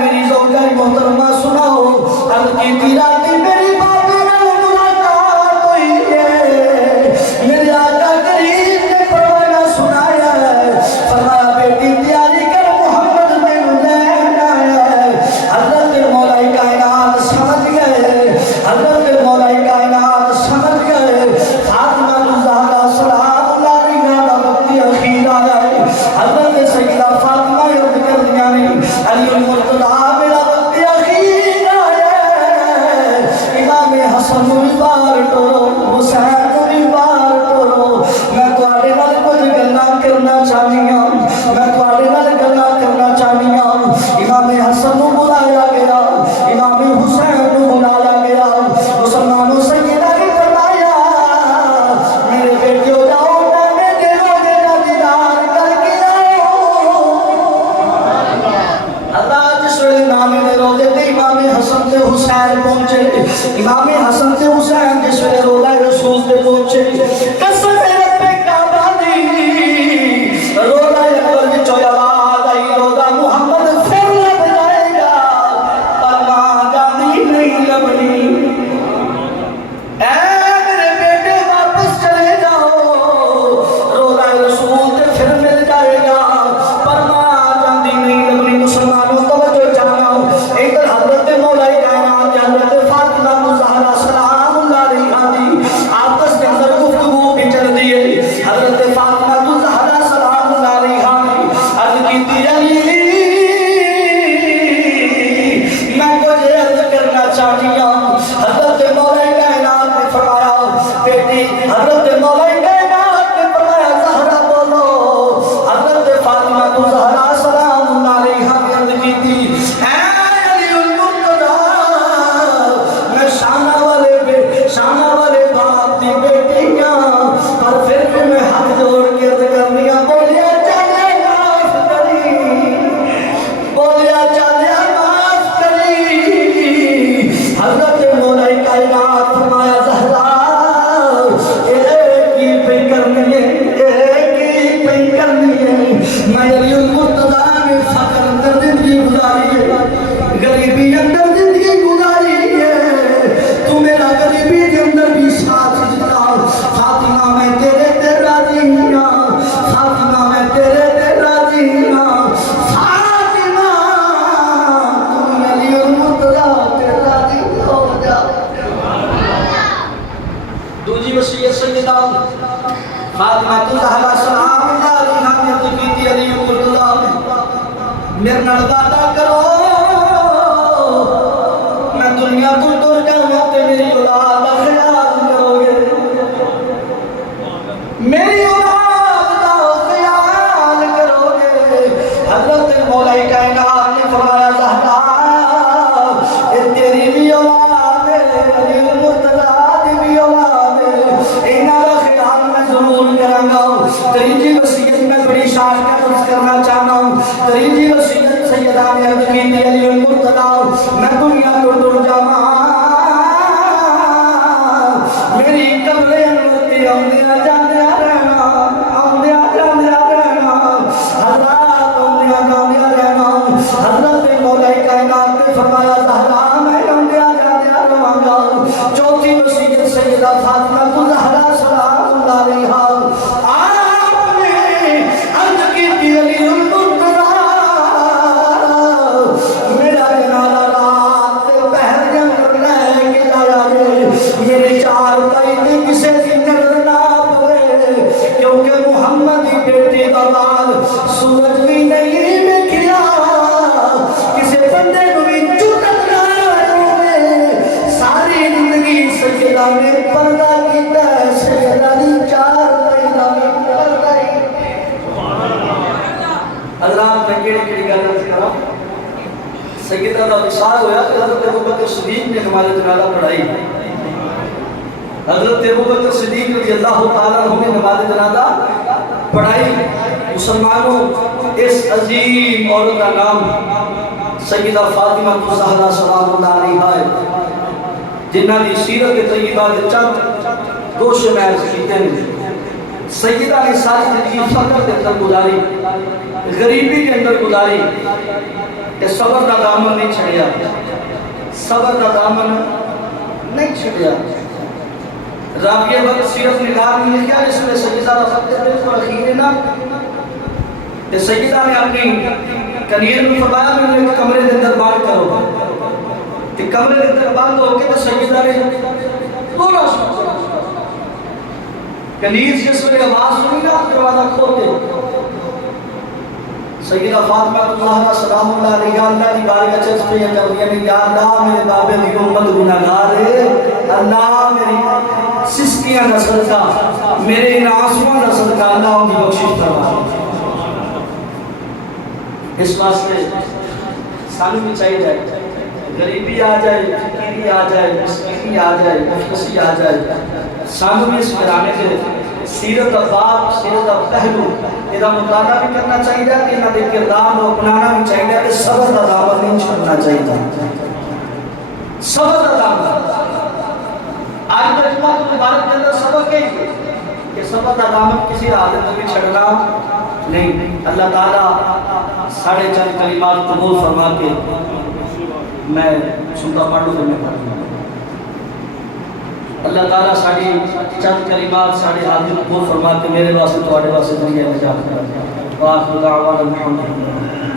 میری زوجہ محترمہ سناؤ، عرض کی تھی راتی میری باپی نال ملاقات ہوئی ہے، میرے آقا کریم نے پروانہ سنایا ہے، فرمایا بیٹی تیاری کر محمد تینوں لین آیا ہے۔ حضرت مولا کائنات سمجھ گئے، حضرت مولا کائنات سمجھ گئے فاطمہ زہرا سلام اللہ علیہا کا وقت اخیر آیا ہے۔ حضرت سیدہ فاطمہ عرض کر دیا نہیں علی المرتضیٰ میرا وقت اخیر آیا ہے، امام حسن بھی بار ٹورو، حسین بھی بار ٹورو۔ میں تواڈے نال کچھ گلاں کرنا چاہنی ہاں، میں تواڈے نال گلاں کرنا چاہنی ہاں۔ امام حسن نوں بلایا گیا، امام حسین نوں بلایا گیا، مسلمانوں سیدہ نے فرمایا میرے بیٹیو جاؤ نانے دے روزے دا دیدار کر کے آؤ۔ اللہ جس ویلے نانے دے روزے تے امام حسن تے حسین پہنچے، امام حسن تے حسین جس ویلے روضہ رسول تے پہنچے، قسم رب کعبہ دی روضہ اکبر وچوں آواز آئی روضہ محمد پھر لب جائے گا پر ماں جانی نہیں لبنی۔ اے میرے بیٹے واپس چلے جاؤ، روضہ رسول تے پھر مل جائے گا پر ماں جانی نہیں لبنی۔ مسلمانوں توجہ چاہنا ادھر حضرت مولا کائنات حضرت فاطمہ زہرا سلام اللہ علیہا دی آپس کے اندر گفتگو بھی چل دی ہے۔ حضرت فاطمہ زہرا سلام اللہ علیہا نے عرض کی تھی علی میں کچھ عرض کرنا چاہتی ہوں، سیدہ فاطمہ زہرا سلام اللہ علیہا نے عرض کی تھی علی مرتضیٰ میرے نال وعدہ کرو میں دنیا تو ٹر جاواں تے میری اولاد دا خیال کرو گے میری اولاد دا خیال کرو گے حضرت مولا کائنات نے فرمایا زہرا اے تیری بھی اولاد ہے علی مرتضیٰ دی بھی اولاد ہے انہاں دا خیال میں ضرور کراں گا تیری وصیت میں بڑی شان کا عرض کرنا چاہتا ہوں تیری وصیت سیدہ نے عرض کی تھی علی مرتضیٰ میں دنیا تو ٹر جاواں میری قبر انور تے اوندیاں جاندیاں رہنا اوندیاں جاندیاں رہنا حضرات اوندیاں جاندیاں رہنا حضرت مولا کائنات نے فرمایا زہرا میں اوندیاں جاندیاں رہاں گا چوتھی وصیت سیدہ فاطمہ زہرا سلام اللہ علیہا آپ نے عرض کی تھی علی المرتضیٰ میرا جنازہ رات پہر جنگ لے کے جایا جے میرے چار بھائی تے کسے دی نظر نہ پوے کیونکہ محمد دی بیٹی دا لال سورج بھی نہیں ویکھیا کسے بندے نوں بھی جرأت نہ ہوے ساری زندگی سیدہ نے پردہ کیتا ہے سیدہ دی چار بھائی دا بھی پردہ ہی حضرات میں کیڑی گل کراں سیدہ دا وصال ہویا کہ حضرت ابوبکر صدیق نے ہمارے جنازہ پڑھائی حضرت ابوبکر صدیق رضی اللہ تعالیٰ عنہ نے نماز جنازہ پڑھائی مسلمانوں اس عظیم عورت کا نام سیدہ فاطمہ زہرا سلام اللہ علیہا ہے جنہ دی سیرت طیبہ دے چند گوش محض کیتے ہیں سیدہ نے ساری زندگی فقر کے اندر گزاری غریبی کے اندر گزاری کہ صبر دا دامن نہیں چھڑیا صبر دا دامن نہیں چھڑیا رابعہ وقت سیرت نگار میں لکھا اس میں سیدہ رفت بالکل اخیر نا کہ سیدہ نے اپنی کنیر میں فرمایا میں نے کمرے کے اندر بات کرو کہ کمرے کے اندر بات ہو کے تو سیدہ نے بولا کنیر جس میں آواز سنی نا دروازہ کھولتے سیدہ فاطمہ زہرا سلام اللہ علیہا اللہ دی بارگاہ چل پہ یہ کر دیا کہ یا اللہ میرے بابے دی امت گناہگار ہے اللہ میری سسکیاں نہ صدقہ میرے ان آنسواں نہ صدقہ اللہ ان کی بخشش فرما اس واسطے سانو بھی چاہیے جائے غریبی آ جائے فقیری آ جائے مسکینی آ جائے مفلسی آ جائے سانو بھی اس گھرانے سے سیرت باب سیرت پہلو یہ مطالعہ بھی کرنا چاہیے کہ انہاں دے کردار کو اپنانا بھی چاہیے کہ صبر کا دامن نہیں چھوڑنا چاہیے صبر کا دامن آج تجمہ تو مبارک کے اندر سبق ہے کہ صبر کا دامن کسی حالت میں بھی چھڑنا نہیں اللہ تعالیٰ ساڑھے چند کلمات قبول فرما کے میں سنتا پڑھوں تو میں پڑھوں اللہ تعالیٰ ساڑھی چند کلمات ساڑھے حاضر قبول فرما کے میرے واسطے تو آڑے واسطے دنیا میں جا کر وآخر دعوانا الحمدللہ